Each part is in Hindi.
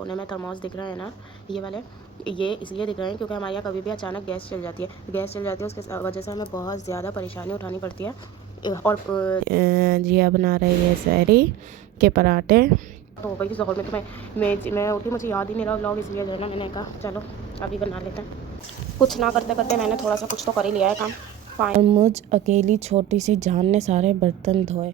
कोने में थर्मोस दिख रहे हैं ना, ये वाले, ये इसलिए दिख रहे हैं क्योंकि हमारे यहाँ कभी भी अचानक गैस चल जाती है। गैस चल जाती है, उसके वजह से हमें बहुत ज़्यादा परेशानी उठानी पड़ती है। और जिया बना रही है सहरी के पराठे। तो हो गई थी ज़ोहर में, तो मैं उठी, मुझे याद ही नहीं रहा व्लॉग, इसलिए जो है ना मैंने कहा चलो अभी बना लेते हैं। कुछ ना करते करते मैंने थोड़ा सा कुछ तो कर ही लिया है काम। और मुझ अकेली छोटी सी जान ने सारे बर्तन धोए।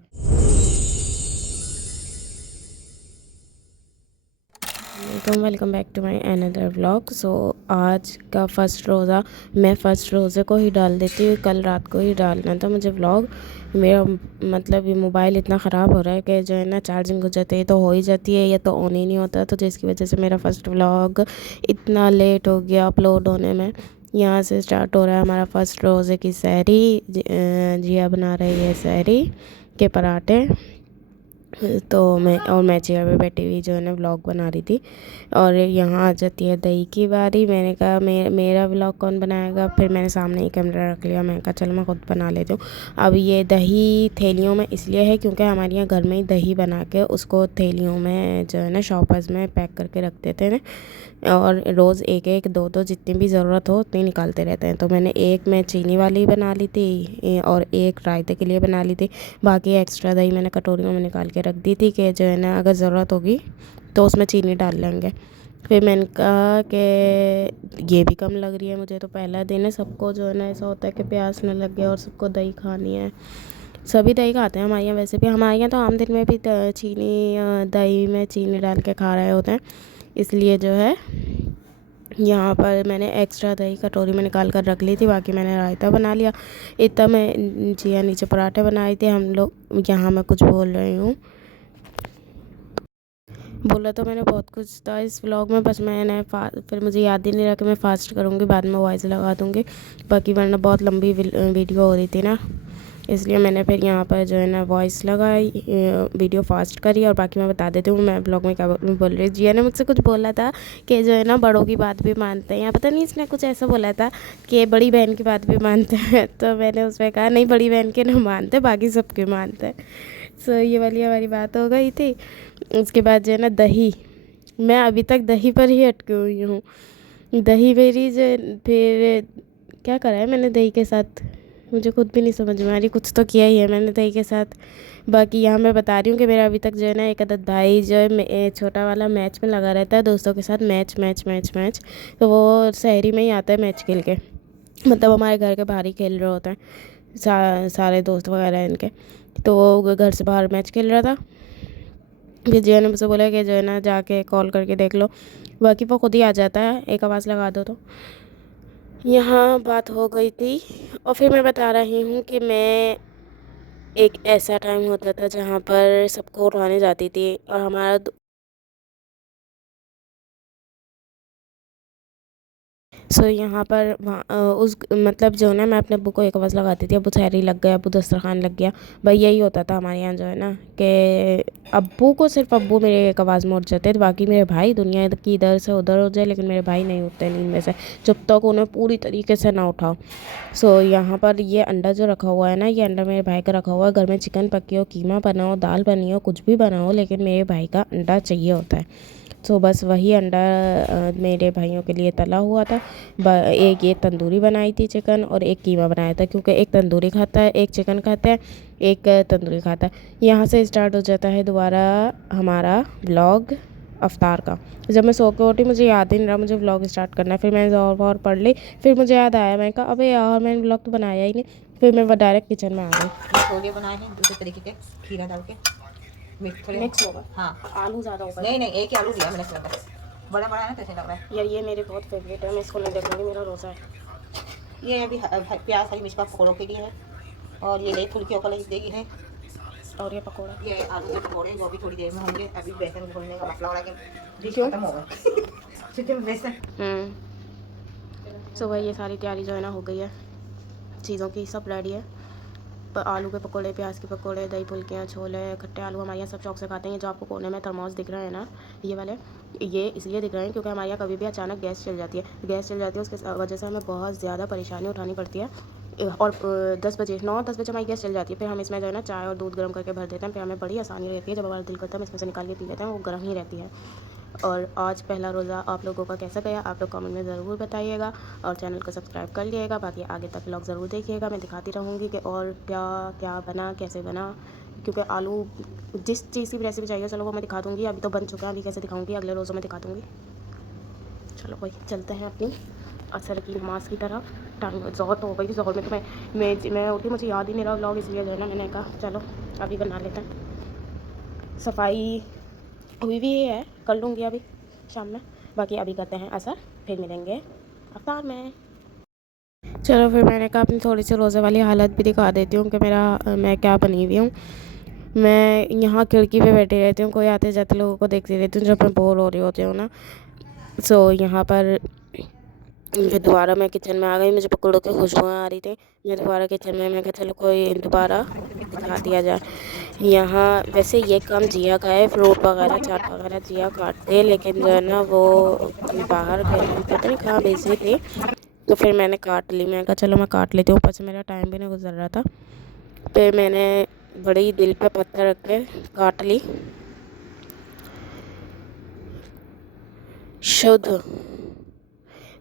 Welcome back to my another vlog. So आज का फ़र्स्ट रोज़ा, मैं फ़र्स्ट रोज़े को ही डाल देती हूँ, कल रात को ही डालना था मुझे व्लॉग। मेरा मतलब ये मोबाइल इतना ख़राब हो रहा है कि जो है ना चार्जिंग हो जाती है तो हो ही जाती है, या तो ऑन ही नहीं होता, तो जिसकी वजह से मेरा फ़र्स्ट व्लॉग इतना लेट हो गया अपलोड होने में। यहाँ से स्टार्ट हो रहा है हमारा फ़र्स्ट रोज़े की सहरी। जिया बना रही है सहरी के पराठे। तो मैं चेयर पे बैठी हुई जो है ना व्लॉग बना रही थी, और यहाँ आ जाती है दही की बारी। मैंने कहा मेरा व्लॉग कौन बनाएगा, फिर मैंने सामने ही कैमरा रख लिया। मैंने कहा चल मैं खुद बना लेती हूँ। अब ये दही थैलियों में इसलिए है क्योंकि हमारे यहाँ घर में ही दही बना के उसको थैलियों में जो है ना शॉपर्स में पैक करके रख देते हैं, और रोज़ एक एक दो दो जितनी भी ज़रूरत हो उतनी निकालते रहते हैं। तो मैंने एक में चीनी वाली बना ली थी और एक रायते के लिए बना ली थी। बाकी एक्स्ट्रा दही मैंने कटोरियों में निकाल के रख दी थी कि जो है ना अगर ज़रूरत होगी तो उसमें चीनी डाल लेंगे। फिर मैंने कहा कि ये भी कम लग रही है मुझे, तो पहला दिन है, सबको जो है ना ऐसा होता है कि प्यास न लगे और सबको दही खानी है। सभी दही खाते हैं हमारे यहाँ, वैसे भी हमारे यहाँ तो आम दिन में भी चीनी दही में चीनी डाल के खा रहे होते हैं, इसलिए जो है यहाँ पर मैंने एक्स्ट्रा दही कटोरी में निकाल कर रख ली थी। बाकी मैंने रायता बना लिया। इतना मैं जिया नीचे पराठे बनाए थे हम लोग। यहाँ मैं कुछ बोल रही हूँ, बोला तो मैंने बहुत कुछ था इस व्लॉग में, बस मैंने फिर मुझे याद ही नहीं रहा कि मैं फास्ट करूँगी, बाद में वॉइस लगा दूँगी। बाकी वरना बहुत लंबी वीडियो हो रही थी ना, इसलिए मैंने फिर यहाँ पर जो है ना वॉइस लगाई, वीडियो फास्ट करी। और बाकी मैं बता देती हूँ मैं ब्लॉग में क्या बोल रही। जिया ने मुझसे कुछ बोला था कि जो है ना बड़ों की बात भी मानते हैं, या पता नहीं इसने कुछ ऐसा बोला था कि बड़ी बहन की बात भी मानते हैं। तो मैंने उसमें कहा नहीं, बड़ी बहन के ना मानते, बाकी सबके मानते हैं। सो ये वाली हमारी बात हो गई थी। उसके बाद जो है ना दही, मैं अभी तक दही पर ही अटकी हुई हूँ। दही मेरी जो फिर क्या करा है मैंने दही के साथ, मुझे खुद भी नहीं समझ में आ रही, कुछ तो किया ही है मैंने दही के साथ। बाकी यहाँ मैं बता रही हूँ कि मेरा अभी तक जो है ना एक आदत भाई जो है छोटा वाला मैच में लगा रहता है दोस्तों के साथ, मैच मैच मैच मैच। तो वो शहरी में ही आता है मैच खेल के, मतलब हमारे घर के बाहर ही खेल रहे होते हैं सारे दोस्त वगैरह इनके। तो वो घर से बाहर मैच खेल रहा था। फिर जिया ने मुझसे बोला कि जो है ना जाके कॉल करके देख लो, बाकी वो खुद ही आ जाता है, एक आवाज़ लगा दो। तो यहाँ बात हो गई थी, और फिर मैं बता रही हूँ कि मैं एक ऐसा टाइम होता था जहाँ पर सबको उठाने जाती थी, और हमारा यहाँ पर उस मतलब जो है ना मैं अपने अब्बू को एक आवाज़ लगाती थी, अब्बू सहरी लग गया, अब्बू दस्तरखान लग गया। भाई यही होता था हमारे यहाँ जो है ना कि अब्बू को सिर्फ अब्बू मेरे एक आवाज़ में उठ जाते थे, बाकी मेरे भाई दुनिया की इधर से उधर हो जाए लेकिन मेरे भाई नहीं उठते नींद में से जब तक उन्हें पूरी तरीके से ना उठाओ। यहाँ पर ये अंडा जो रखा हुआ है ना, ये अंडा मेरे भाई का रखा हुआ है। घर में चिकन पकी हो, कीमा बना हो, दाल बनी हो, कुछ भी बना हो, लेकिन मेरे भाई का अंडा चाहिए होता है। बस वही अंडा मेरे भाइयों के लिए तला हुआ था। एक ये तंदूरी बनाई थी चिकन, और एक कीमा बनाया था, क्योंकि एक तंदूरी खाता है, एक चिकन खाता है, एक तंदूरी खाता है। यहाँ से स्टार्ट हो जाता है दोबारा हमारा व्लॉग अफ्तार का। जब मैं सो के उठी मुझे याद ही नहीं रहा मुझे व्लॉग स्टार्ट करना है। फिर मैंने और पढ़ ली, फिर मुझे याद आया, मैं कहा अबे यार मैंने व्लॉग तो बनाया ही नहीं। फिर मैं डायरेक्ट किचन में आ गई। छोले बनाए हैं दूसरे तरीके के, खीरा डाल के मिक्स होगा। हाँ, आलू ज़्यादा होगा। नहीं नहीं, एक ही आलू लिया मैंने इसमें, बड़ा बड़ा है ना, कैसे लग रहा है यार ये मेरे बहुत फेवरेट है, मैं इसको नहीं देखूँगी, मेरा रोज़ा है। ये अभी प्याज हरी मिर्च का पकौड़ों के लिए है, और ये दही फुल्कियों का देगी है, और ये पकौड़ा, ये आलू के पकौड़े, वो भी थोड़ी देर में होंगे। अभी बेसन घोलने का मसला हो रहा है कि क्यों? खत्म हो गया क्योंकि बेसन सुबह ये सारी तैयारी जो है ना हो गई है, चीज़ों की सब रेडी है। आलू के पकोड़े, प्याज के पकोड़े, दही फुल्कियाँ, छोले, खट्टे आलू हमारे यहाँ सब शौक से खाते हैं। ये जो आपको कोने में थर्मोस दिख रहे हैं ना, ये वाले, ये इसलिए दिख रहे हैं क्योंकि हमारे यहाँ कभी भी अचानक गैस चल जाती है। गैस चल जाती है, उसके वजह से हमें बहुत ज़्यादा परेशानी उठानी पड़ती है। और 9-10 बजे हमारी गैस चल जाती है, फिर हम इसमें जो है ना चाय और दूध गर्म करके भर देते हैं। फिर हमें बड़ी आसानी रहती है, जब हमारा दिल करता है हम इसमें से निकाल के पी लेते हैं, वो गर्म ही रहती है। और आज पहला रोज़ा आप लोगों का कैसा गया आप लोग कमेंट में ज़रूर बताइएगा और चैनल को सब्सक्राइब कर लिएगा। बाकी आगे तक व्लॉग ज़रूर देखिएगा, मैं दिखाती रहूँगी कि और क्या क्या बना, कैसे बना, क्योंकि आलू जिस चीज़ की भी रेसिपी चाहिए चलो वो मैं दिखा दूँगी। अभी तो बन चुका है, अभी कैसे दिखाऊँगी, अगले रोज़ों में दिखा दूँगी। चलो भाई चलते हैं अपनी असर की नमाज़ की तरफ। टाइम ज़ोहर तो हो गई, ज़ोहर में तो मैं उठी, मुझे याद ही नहीं रहा व्लॉग, इसलिए जो है ना मैंने कहा चलो अभी बना लेते हैं। सफाई हुई भी है, कर लूँगी अभी शाम में। बाकी अभी करते हैं असर, फिर मिलेंगे अफ्तार में। चलो फिर मैंने कहा अपनी थोड़ी सी रोज़े वाली हालत भी दिखा देती हूँ कि मैं क्या बनी हुई हूँ। मैं यहाँ खिड़की पे बैठी रहती हूँ, कोई आते जाते लोगों को देखती रहती हूँ जब मैं बोर हो रही होती हूँ ना। सो यहाँ पर फिर दोबारा मैं किचन में आ गई, मुझे पकौड़ों की खुशबुएँ आ रही थी। मैं दोबारा किचन में, मैं कहा चलो कोई दोबारा दिखा दिया जाए। यहाँ वैसे ये काम जिया का है, फ्रूट वगैरह चाट वगैरह जिया काटते, लेकिन जो है ना वो बाहर गए, पता नहीं कहाँ बिजी थी, तो फिर मैंने काट ली। मैं कहा चलो मैं काट लेती हूँ, ऊपर से मेरा टाइम भी नहीं गुजर रहा था। फिर मैंने बड़ी दिल पे पत्थर रख के काट ली। शुद्ध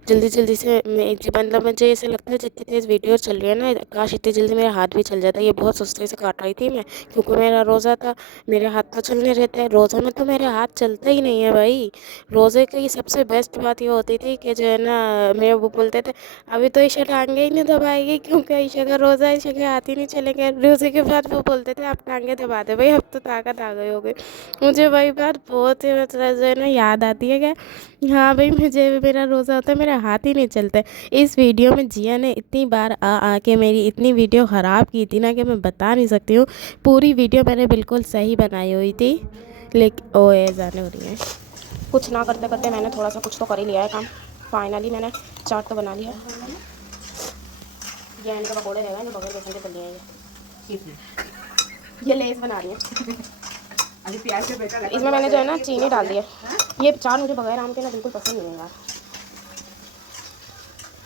जल्दी जल्दी से मतलब मुझे ऐसा लगता है जितनी तेज़ वीडियो चल रही है ना, काश इतनी जल्दी मेरा हाथ भी चल जाता। ये बहुत सुस्ती से काट रही थी मैं, क्योंकि मेरा रोज़ा था, मेरे हाथ तो चलने रहते हैं। रोज़ा में तो मेरे हाथ चलता ही नहीं है भाई। रोज़े की सबसे बेस्ट बात ये होती थी कि जो है ना मेरे वो बोलते थे अभी तो ईशा टांगे ही नहीं दबाएगी, क्योंकि ईशा का रोज़ा है, ईशा के हाथ ही नहीं चलेंगे। रोज़े के बाद वो बोलते थे आप टांगे दबा दे भाई, अब तो ताकत आ गई हो गई। मुझे वही बात बहुत ही मतलब जो है ना याद आती है कि हाँ भाई, मुझे मेरा रोज़ा होता है, मेरा हाथ ही नहीं चलता है। इस वीडियो में जिया ने इतनी बार आके मेरी इतनी वीडियो ख़राब की थी ना कि मैं बता नहीं सकती हूँ। पूरी वीडियो मैंने बिल्कुल सही बनाई हुई थी, लेकिन ओए जाने हो रही है। कुछ ना करते करते मैंने थोड़ा सा कुछ तो कर ही लिया है काम। फाइनली मैंने चाट तो बना लिया। ये इनके पकौड़े रह गए जो बगैर बेसन के तल लिए हैं। ये लेस बना रही है। अभी प्याज से बेटा लगा, इसमें मैंने जो है ना चीनी डाल दी है। ये चाट मुझे बगैर आम के ना बिल्कुल पसंद नहीं है यार।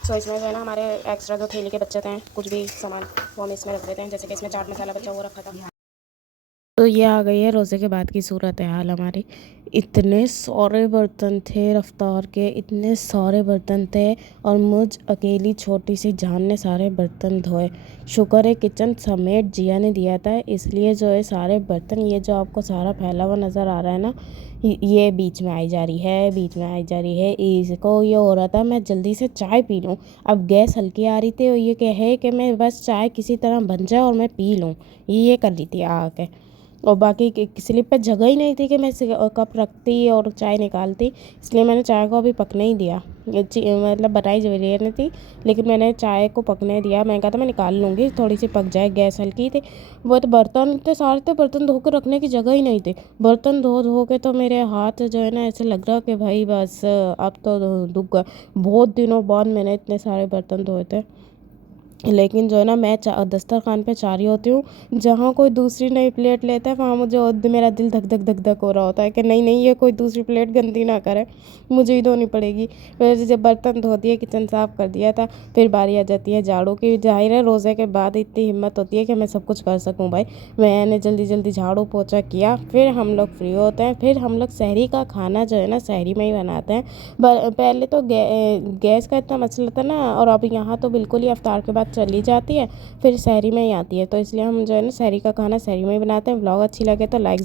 सो इसमें जो है ना हमारे एक्स्ट्रा जो थैली के बच्चे थे कुछ भी सामान वो हम इसमें रख देते हैं, जैसे कि इसमें चाट मसाला बचा वो रखा था। तो ये आ गई है रोज़े के बाद की सूरत हाल हमारी। इतने सारे बर्तन थे रफ्तार के, इतने सारे बर्तन थे, और मुझ अकेली छोटी सी जान ने सारे बर्तन धोए। शुक्र है किचन समेत जिया ने दिया था, इसलिए जो है सारे बर्तन, ये जो आपको सारा फैला हुआ नज़र आ रहा है ना, ये बीच में आई जा रही है, बीच में आई जा रही है। इसको ये हो रहा था मैं जल्दी से चाय पी लूँ। अब गैस हल्की आ रही थी और ये कहे कि मैं बस चाय किसी तरह बन जाए और मैं पी लूँ, ये कर रही थी आके। और बाकी स्लिप पे जगह ही नहीं थी कि मैं कप रखती और चाय निकालती, इसलिए मैंने चाय को अभी पकने ही दिया। मतलब बनाई जरूरी नहीं थी, लेकिन मैंने चाय को पकने दिया। मैं कहा था मैं निकाल लूँगी, थोड़ी सी पक जाए, गैस हल्की थी। वो तो बर्तन इतने सारे थे, बर्तन धो के रखने की जगह ही नहीं थी। बर्तन धो धो के तो मेरे हाथ जो है ना ऐसे लग रहा कि भाई बस अब तो दुख गए। बहुत दिनों बाद मैंने इतने सारे बर्तन धोए थे, लेकिन जो है ना मैं दस्तरखान पे चाह रही होती हूँ, जहाँ कोई दूसरी नई प्लेट लेता है वहाँ मुझे मेरा दिल धक धक धक धक हो रहा होता है कि नहीं नहीं ये कोई दूसरी प्लेट गंदी ना करे, मुझे ही धोनी पड़ेगी। फिर जब बर्तन धो दिए, किचन साफ़ कर दिया था, फिर बारी आ जाती है झाड़ू की। जाहिर है रोज़े के बाद इतनी हिम्मत होती है कि मैं सब कुछ कर सकूँ भाई। मैंने जल्दी जल्दी झाड़ू पोछा किया, फिर हम लोग फ्री होते हैं। फिर हम लोग सहरी का खाना जो है ना सहरी में ही बनाते हैं। पहले तो गैस का इतना मसला था ना, और अब यहाँ तो बिल्कुल ही अफ्तार के बाद चली जाती है, फिर सहरी में ही आती है, तो इसलिए हम जो है ना सहरी का खाना सहरी में ही बनाते हैं। व्लॉग अच्छी लगे तो लाइक